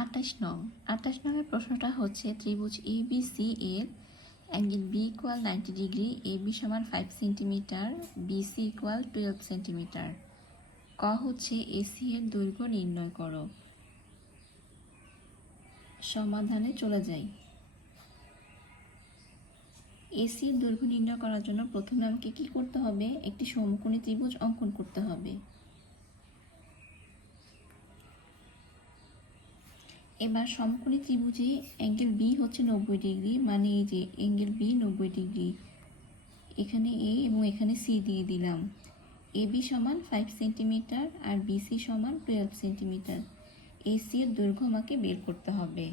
28 নংয়ের প্রশ্নটা হচ্ছে ত্রিভুজ ABC এর angle B equal 90 degree, AB সমান 5 সেন্টিমিটার, BC ইকুয়াল 12 সেন্টিমিটার। ক হচ্ছে AC এর দৈর্ঘ্য নির্ণয় করো। সমাধানে চলে যাই। AC এর দৈর্ঘ্য নির্ণয় করার জন্য প্রথমে আমাকে কি করতে হবে? একটি সমকোণী ত্রিভুজ অঙ্কন করতে হবে। এবার সমকোণী ত্রিভুজে অ্যাঙ্গেল B হচ্ছে 90 ডিগ্রি, মানে এই যে অ্যাঙ্গেল B 90 ডিগ্রি, এখানে A এবং এখানে C দিয়ে দিলাম। AB সমান 5 সেন্টিমিটার আর BC সমান 12 সেন্টিমিটার। AC এর দৈর্ঘ্য আমাকে বের করতে হবে।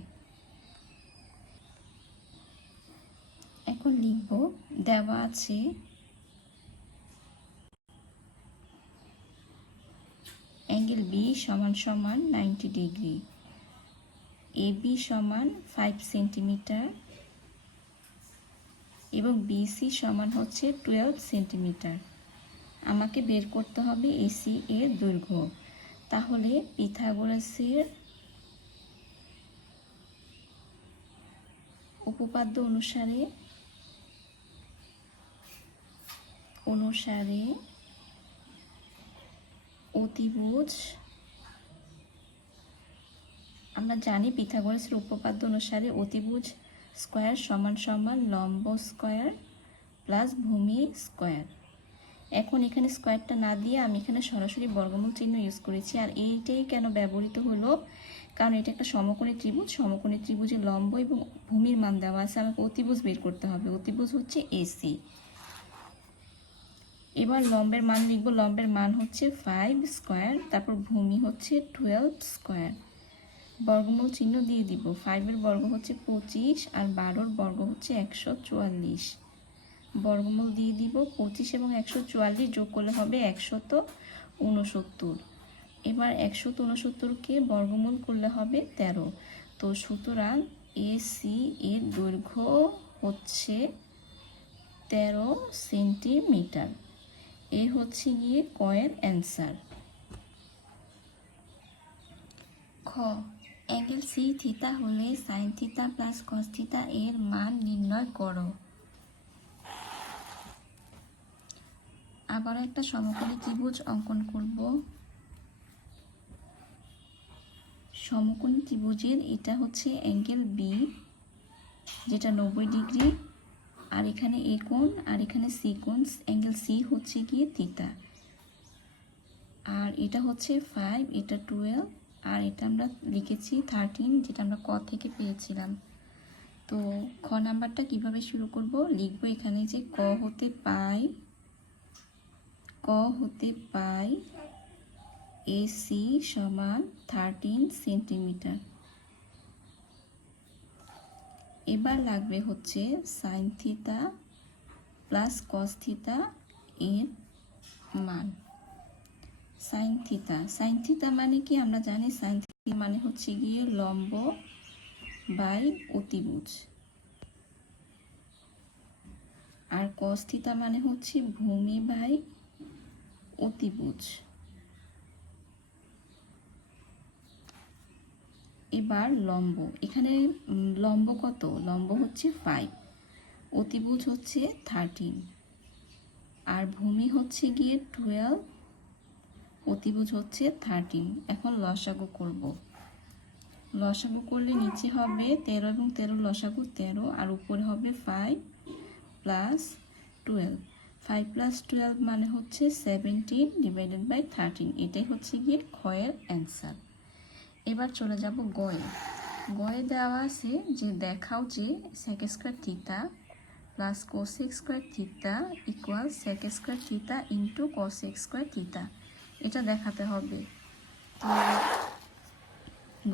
এখন লিখব, দেওয়া আছে অ্যাঙ্গেল B সমান সমান 90 ডিগ্রি, AB সমান 5 সেন্টিমিটার এবং BC সমান হচ্ছে 12 সেন্টিমিটার। আমাকে বের করতে হবে AC এর দৈর্ঘ্য। তাহলে পিথাগোরাসের উপপাদ্য অনুসারে অতিভুজ, আমরা জানি পিথাগোরাসের উপপাদ্য অনুসারে অতিভুজ স্কয়ার সমান সমান লম্ব স্কয়ার প্লাস ভূমি স্কয়ার। এখন এখানে স্কয়ারটা না দিয়ে আমি এখানে সরাসরি বর্গমূল চিহ্ন ইউজ করেছি। আর এইটাই কেন ব্যবহৃত হলো? কারণ এটা একটা সমকোণী ত্রিভুজ, সমকোণী ত্রিভুজের লম্ব এবং ভূমির মান দেওয়া আছে, আমাকে অতিভুজ বের করতে হবে। অতিভুজ হচ্ছে AC। এবার লম্বের মান লিখব, লম্বের মান হচ্ছে 5 স্কয়ার, তারপর ভূমি হচ্ছে 12 স্কয়ার। বর্গমূল চিহ্ন দিয়ে দিব। 5 এর বর্গ হচ্ছে 25 আর 12 বর্গ হচ্ছে 144। বর্গমূল দিয়ে দিব। 25 এবং 144 যোগ করলে হবে 169। এবার 169কে বর্গমূল করলে হবে 13। তো সুতরাং AC এর দৈর্ঘ্য হচ্ছে 13 সেন্টিমিটার। এই হচ্ছে গিয়ে কয়ের অ্যান্সার। খ, অ্যাঙ্গেল C থিটা হলে sine theta plus cos theta এর মান নির্ণয় করো। আবার একটা সমকোণী ত্রিভুজ অঙ্কন করব। সমকোণী ত্রিভুজের এটা হচ্ছে অ্যাঙ্গেল B, যেটা 90 ডিগ্রি, আর এখানে A কোণ আর এখানে C কোণ। অ্যাঙ্গেল C হচ্ছে গিয়ে থিটা। আর এটা হচ্ছে 5, এটা 12, আর এটা আমরা লিখেছি 13, যেটা আমরা ক থেকে পেয়েছিলাম। তো খ নাম্বারটা কিভাবে শুরু করব? লিখব এখানে যে ক হতে পাই AC সমান 13 সেন্টিমিটার। এবার লাগবে হচ্ছে sine theta plus cos theta এর মান। সাইন থিটা মানে কি? আমরা জানি সাইন থিটা মানে হচ্ছে গিয়ে লম্ব বাই অতিভুজ, আর কস থিটা মানে হচ্ছে ভূমি বাই অতিভুজ। এবার লম্ব, এখানে লম্ব কত? লম্ব হচ্ছে 5, অতিভুজ হচ্ছে 13, আর ভূমি হচ্ছে গিয়ে 12, অতিভুজ হচ্ছে 13। এখন লসাগু করব। লসাগু করলে নিচে হবে 13 এবং 13 লসাগু 13, আর উপরে হবে 5 প্লাস 12। 5 প্লাস 12 মানে হচ্ছে 17 ডিভাইডেড বাই 13। এটাই হচ্ছে গিয়ে ক্ষয়ের অ্যান্সার। এবার চলে যাব গয়ে। গয়ে দেওয়া আছে যে দেখাও যে sec square theta plus cosec square theta equal sec square theta into cosec square theta. এটা দেখাতে হবে। তো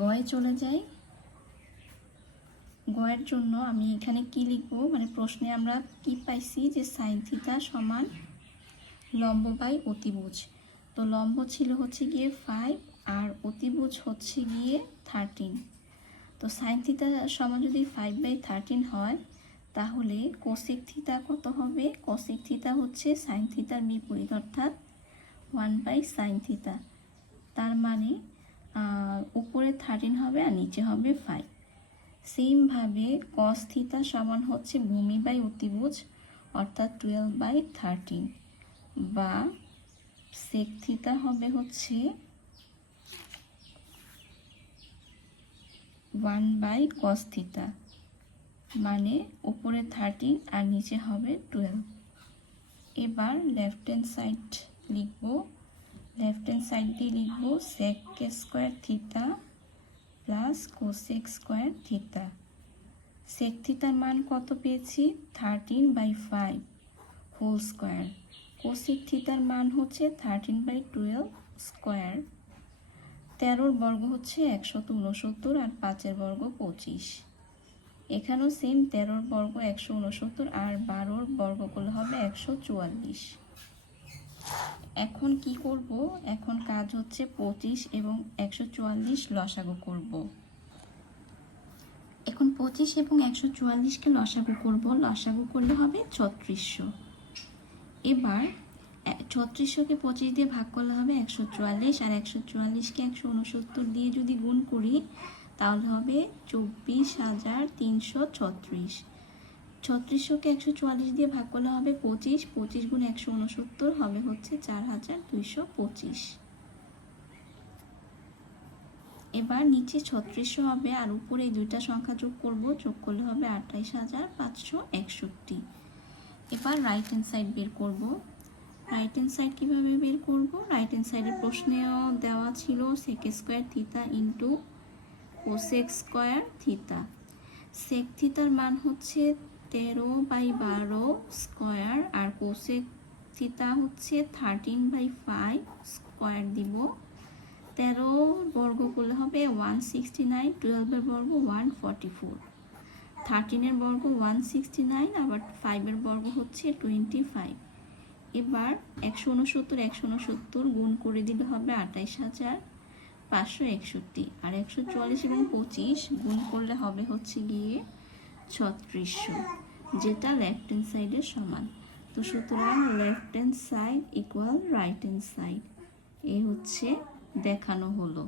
গয়ে চলে যাই। গয়ের জন্য আমি এখানে কি লিখব? মানে প্রশ্নে আমরা কি পাইছি যে সাইন থিটা সমান লম্ব বাই অতিভুজ। তো লম্ব ছিল হচ্ছে গিয়ে 5 আর অতিভুজ হচ্ছে গিয়ে 13। তো সাইন থিটা সমান যদি 5/13 হয়, তাহলে কোসেক থিটা কত হবে? কোসেক থিটা হচ্ছে সাইন থিটার বিপরীত, অর্থাৎ 1/sin থিটা। তার মানে উপরে 13 হবে আর নিচে হবে 5। সেমভাবে কস থিটা সমান হচ্ছে ভূমি বাই অতিভুজ অর্থাৎ 12/13, বা সেক থিটা হবে হচ্ছে 1/cos থিটা, মানে উপরে 13 আর নিচে হবে 12। এবার লেফট হ্যান্ড সাইড লিখব। লেফট হ্যান্ড সাইড দিয়ে লিখব sec square theta plus cosec square theta. Sec থিটার মান কত পেয়েছি? 13/5 হোল স্কোয়ার। কোসেক থিটার মান হচ্ছে 13/12 স্কোয়ার। 13 বর্গ হচ্ছে 169 আর 5 বর্গ 25। এখানেও সেম 13 বর্গ 169 আর 12 বর্গ করলে হবে 144। এখন কি করব? এখন কাজ হচ্ছে 25 এবং 144 লসাগু করব। এখন 25 এবং 144কে লসাগু করব। লসাগু করলে হবে 3600। এবার 3600কে 25 দিয়ে ভাগ করলে হবে 144, আর 144কে 169 দিয়ে যদি গুণ করি তাহলে হবে 24,336। 3600কে 144 দিয়ে ভাগ করলে হবে 25, 25 গুণ 169 হবে হচ্ছে 4225। এবার নিচে 3600 হবে আর উপরে এই দুইটা সংখ্যা যোগ করব, যোগ করলে হবে 28,561। এবার রাইট হ্যান্ড সাইড বের করব। রাইট হ্যান্ড সাইড কীভাবে বের করব? রাইট হ্যান্ড সাইডের প্রশ্নেও দেওয়া ছিল sec square theta into cosec square theta. Sec থিটার মান হচ্ছে 13/12 স্কোয়ার আর কোসেক থিটা হচ্ছে 13/5 স্কোয়ার দিব। 13 বর্গ করলে হবে 169, 12 বর্গ 144, 13 বর্গ 169, আবার 5 বর্গ হচ্ছে 25। এবার 169 গুণ করে দিলে হবে 28,561, আর 144 এবং 25 গুণ করলে হবে হচ্ছে গিয়ে 3600, যেটা লেফট হ্যান্ড সাইডের সমান। তো সুতরাং left hand side equal right hand side, এই হচ্ছে দেখানো হলো।